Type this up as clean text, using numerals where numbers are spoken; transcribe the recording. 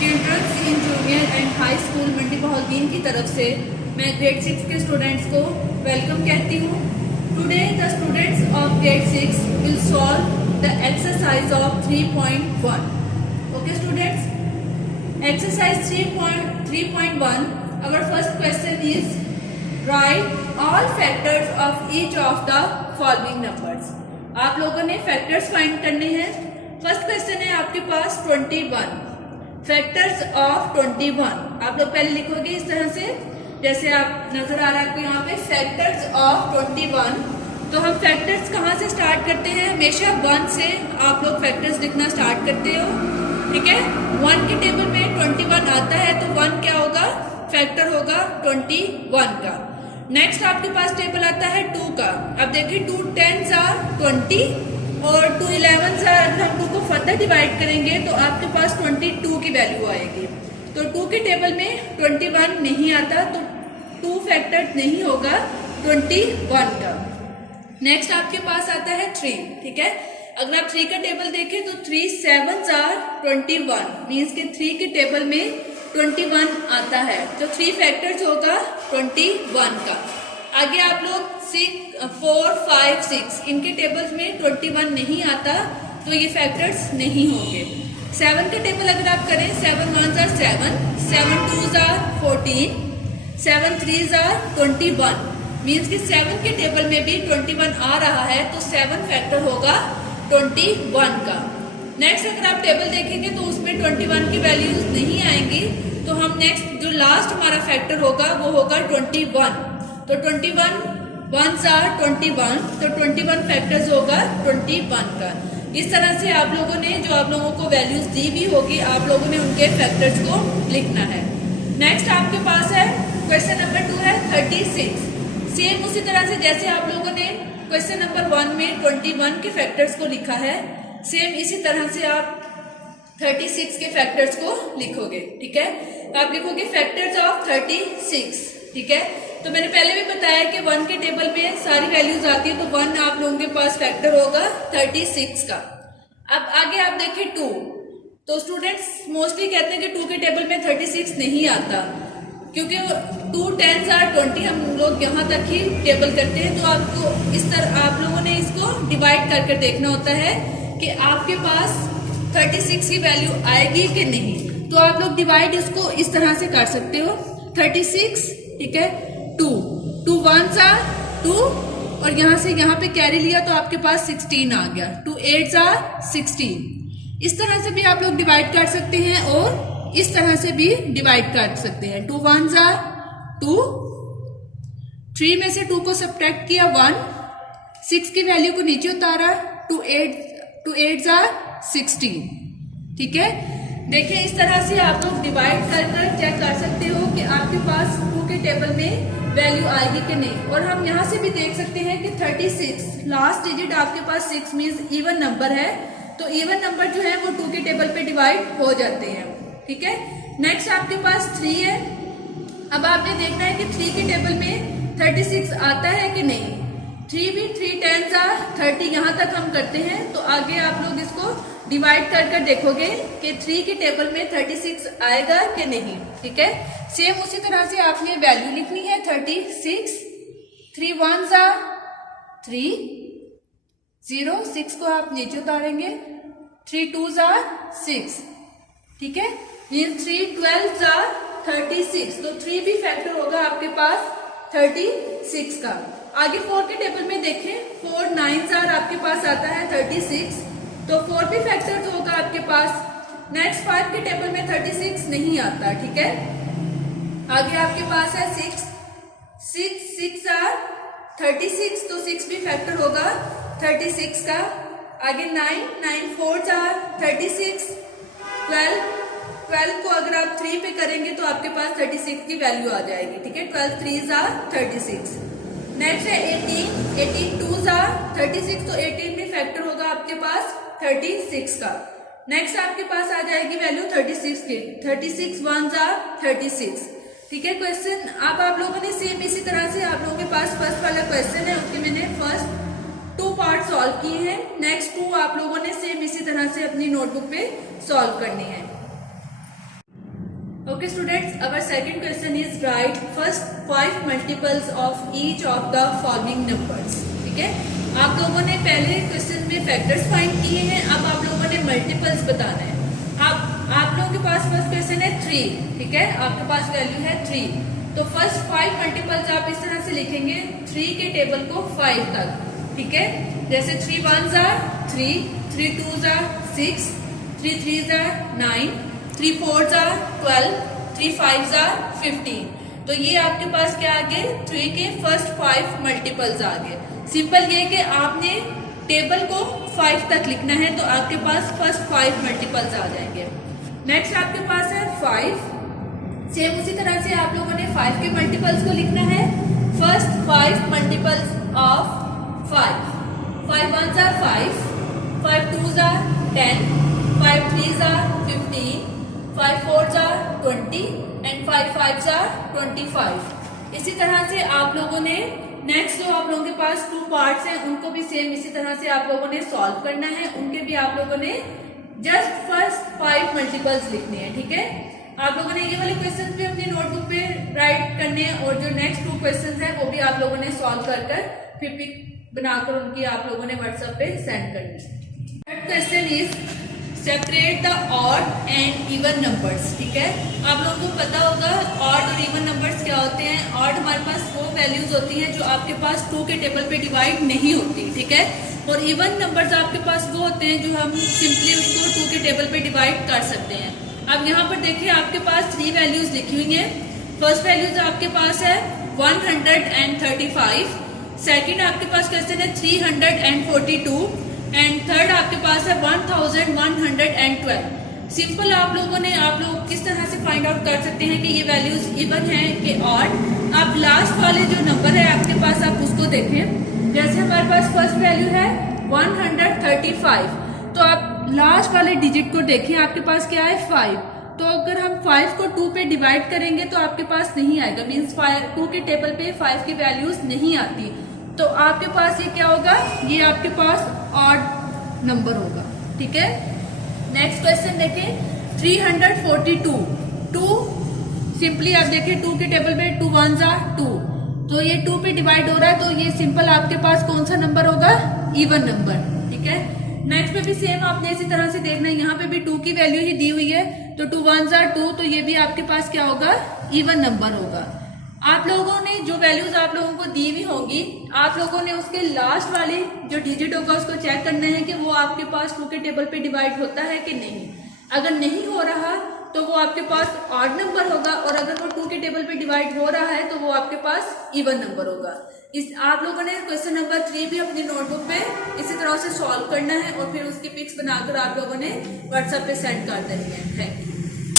Children's in junior and high school Mandi Bahauddin की तरफ से मैं ग्रेड 6 के स्टूडेंट्स को वेलकम कहती हूँ। Today the students of grade 6 will solve the exercise of 3.1। Okay students, exercise 3.1 our first question is write all factors of each of the following numbers। आप लोगों ने फैक्टर्स फाइंड करने हैं। First question है आपके पास 21, factors of 21। आप लोग पहले लिखोगे इस तरह से, जैसे आप नजर आ रहा है आपको यहाँ पे फैक्टर्स ऑफ 21। तो हम फैक्टर्स कहाँ से स्टार्ट करते हैं? हमेशा 1 से आप लोग फैक्टर्स लिखना स्टार्ट करते हो, ठीक है। 1 के टेबल में 21 आता है तो 1 क्या होगा? फैक्टर होगा 21 का। नेक्स्ट आपके पास टेबल आता है 2 का। अब देखिए 2 10s are 20 और 2 11s are, अगर हम 2 को फर्दर डिवाइड करेंगे तो आपके पास 22 की वैल्यू आएगी। तो 2 के टेबल में 21 नहीं आता तो 2 फैक्टर नहीं होगा 21 का। नेक्स्ट आपके पास आता है 3, ठीक है। अगर आप 3 का टेबल देखें तो 3 7s are 21, मीन्स के 3 के टेबल में 21 आता है तो 3 फैक्टर्स होगा 21 का। आगे आप लोग 6 4 5 6 इनके टेबल्स में 21 नहीं आता तो ये फैक्टर्स नहीं होंगे। 7 का टेबल अगर आप करें 7 1s are 7, 7 2s are 14, 7 3s are 21, means कि 7 के टेबल में भी 21 आ रहा है तो 7 फैक्टर होगा 21 का। नेक्स्ट अगर आप टेबल देखेंगे तो उसमें 21 की वैल्यूज नहीं आएंगी तो हम नेक्स्ट जो लास्ट हमारा फैक्टर होगा वो होगा 21। तो 21 1s are 21, तो 21 फैक्टर्स होगा 21 का। इस तरह से आप लोगों ने जो आप लोगों को वैल्यूज दी भी होगी आप लोगों ने उनके फैक्टर्स को लिखना है। नेक्स्ट आपके पास है क्वेश्चन नंबर 2 है 36। सेम उसी तरह से जैसे आप लोगों ने क्वेश्चन नंबर 1 में 21 के फैक्टर्स को लिखा है, सेम इसी तरह से आप 36 के फैक्टर्स को लिखोगे, ठीक है। तो आप लिखोगे फैक्टर्स ऑफ 36, ठीक है। तो मैंने पहले भी बताया कि 1 के टेबल में सारी वैल्यूज आती है तो 1 आप लोगों के पास फैक्टर होगा 36 का। अब आगे आप देखें 2, तो स्टूडेंट्स मोस्टली कहते हैं कि 2 के टेबल में 36 नहीं आता क्योंकि 2 10s are 20 हम लोग यहाँ तक ही टेबल करते हैं। तो आपको इस तरह आप लोगों ने इसको डिवाइड करके देखना होता है कि आपके पास 36 की वैल्यू आएगी कि नहीं। तो आप लोग डिवाइड इसको इस तरह से कर सकते हो 36, ठीक है। 2 1s are 2 और यहाँ से यहाँ पे कैरी लिया तो आपके पास 16 आ गया। 2 8s are 16। इस तरह से भी आप लोग डिवाइड कर सकते हैं और इस तरह से भी डिवाइड कर सकते हैं। 2 1s are 2, 3 में से 2 को सब्ट्रैक्ट किया 1, 6 की वैल्यू को नीचे उतारा, 2 8s are 16, ठीक है। देखिए इस तरह से आप लोग डिवाइड कर चेक कर सकते हो कि आपके पास 2 के टेबल में वैल्यू आएगी कि नहीं। और हम यहाँ से भी देख सकते हैं कि 36 लास्ट डिजिट आपके पास 6 मीन्स इवन नंबर है तो इवन नंबर जो है वो 2 के टेबल पे डिवाइड हो जाते हैं, ठीक है। नेक्स्ट आपके पास 3 है। अब आपने देखना है कि 3 के टेबल में 36 आता है कि नहीं। 3 भी 3 10s are 30 यहाँ तक हम करते हैं तो आगे आप लोग इसको डिवाइड कर देखोगे कि 3 के टेबल में 36 आएगा कि नहीं, ठीक है। सेम उसी तरह से आपने वैल्यू लिखनी है 36। 3 1s are 3, 0 6 को आप नीचे उतारेंगे, 3 2s are 6, ठीक है। 3 12s are 36, तो 3 भी फैक्टर होगा आपके पास 36 का। आगे 4 के टेबल में देखें 4 9s are आपके पास आता है 36, तो 4 भी फैक्टर होगा आपके पास। नेक्स्ट 5 के टेबल में 36 नहीं आता, ठीक है। आगे आपके पास है 6 are 36, तो 6 भी फैक्टर होगा 36 का। आगे 9 4s are 36, 12 को अगर आप 3 पे करेंगे तो आपके पास 36 की वैल्यू आ जाएगी, ठीक है। 12 3s are 36। नेक्स्ट है 18 2s are 36, तो 18 भी फैक्टर होगा आपके पास 36 का। नेक्स्ट आपके पास आ जाएगी वैल्यू 36 की, 36 1s are 36, ठीक है। क्वेश्चन अब आप लोगों ने सेम इसी तरह से आप लोगों के पास फर्स्ट वाला क्वेश्चन है उसके मैंने फर्स्ट 2 पार्ट सॉल्व किए हैं। नेक्स्ट 2 आप लोगों ने सेम इसी तरह से अपनी नोटबुक पे सॉल्व करनी है। Okay students, our second question is write first 5 multiples of each of the following numbers. ठीक है, आप लोगों ने पहले क्वेश्चन में फैक्टर्स फाइंड किए हैं, अब आप लोगों ने मल्टीपल्स बताना है। आप लोगों के पास फर्स्ट क्वेश्चन है 3, ठीक है, आपके पास वैल्यू है 3, तो फर्स्ट 5 मल्टीपल्स आप इस तरह से लिखेंगे 3 के टेबल को 5 तक, ठीक है। जैसे 3 1s are 3, 3 2s are 6, 3 3s are 9, 3 4s are 12, 3 5s are 15। तो ये आपके पास क्या आ गए, 3 के फर्स्ट 5 मल्टीपल्स आ गए। सिंपल ये कि आपने टेबल को 5 तक लिखना है, तो आपके पास फर्स्ट 5 मल्टीपल्स आ जाएंगे। नेक्स्ट आपके पास है 5, सेम उसी तरह से आप लोगों ने 5 के मल्टीपल्स को लिखना है। First 5 multiples of 5, 5 1s are 5, 5 2s are 10, 5 3s are 15, 5 4s are 20 and 5 5s are 25। इसी तरह से आप लोगों ने नेक्स्ट जो आप लोगों के पास 2 पार्ट्स हैं उनको भी सेम इसी तरह से आप लोगों ने सॉल्व करना है, उनके भी आप लोगों ने जस्ट फर्स्ट 5 मल्टीपल्स लिखने हैं, ठीक है। आप लोगों ने ये वाले क्वेश्चंस भी अपनी नोटबुक पे राइट करने हैं और जो नेक्स्ट 2 क्वेश्चंस हैं वो भी आप लोगों ने सॉल्व कर फिर पिक बनाकर उनकी आप लोगों ने व्हाट्सएप पे सेंड करनी है। Third question is separate the odd and even numbers, ठीक है। आप लोगों को पता होगा ऑड और इवन नंबर्स क्या होते हैं। ऑड हमारे पास वो वैल्यूज होती हैं जो आपके पास 2 के टेबल पे डिवाइड नहीं होती, ठीक है, और इवन नंबर्स आपके पास वो होते हैं जो हम सिंपली उसको 2 के टेबल पे डिवाइड कर सकते हैं। अब यहाँ पर देखिए आपके पास 3 वैल्यूज लिखी हुई हैं। फर्स्ट वैल्यूज आपके पास है 135, सेकंड आपके पास क्वेश्चन है 342 एंड थर्ड आपके पास है 1112। सिंपल आप लोग किस तरह से फाइंड आउट कर सकते हैं कि ये वैल्यूज इवन है कि ऑड। आप लास्ट वाले जो नंबर है आपके पास आप उसको देखें। जैसे हमारे पास फर्स्ट वैल्यू है 135, तो आप लास्ट वाले डिजिट को देखें, आपके पास क्या है 5। तो अगर हम 5 को 2 पे डिवाइड करेंगे तो आपके पास नहीं आएगा, मीन्स 2 के टेबल पे 5 की वैल्यूज नहीं आती, तो आपके पास ये क्या होगा, ये आपके पास ऑड नंबर होगा, ठीक है। नेक्स्ट क्वेश्चन देखें 342, 2 सिंपली आप देखें 2 के टेबल पे 2 1s are 2, तो ये 2 पे डिवाइड हो रहा है, तो ये सिंपल आपके पास कौन सा नंबर होगा, इवन नंबर, ठीक है। नेक्स्ट पे भी सेम आपने इसी तरह से देखना है, यहाँ पे भी 2 की वैल्यू ही दी हुई है, तो 2 1s are 2, तो ये भी आपके पास क्या होगा, इवन नंबर होगा। आप लोगों ने जो वैल्यूज आप लोगों को दी हुई होंगी, आप लोगों ने उसके लास्ट वाले जो डिजिट होगा उसको चेक करना है कि वो आपके पास 2 के टेबल पे डिवाइड होता है कि नहीं। अगर नहीं हो रहा तो वो आपके पास ऑड नंबर होगा, और अगर वो 2 के टेबल पे डिवाइड हो रहा है तो वो आपके पास इवन नंबर होगा। आप लोगों ने क्वेश्चन नंबर 3 भी अपनी नोटबुक पे इसी तरह से सॉल्व करना है और फिर उसकी पिक्स बनाकर आप लोगों ने व्हाट्सएप पे सेंड कर देनी है। Thank you.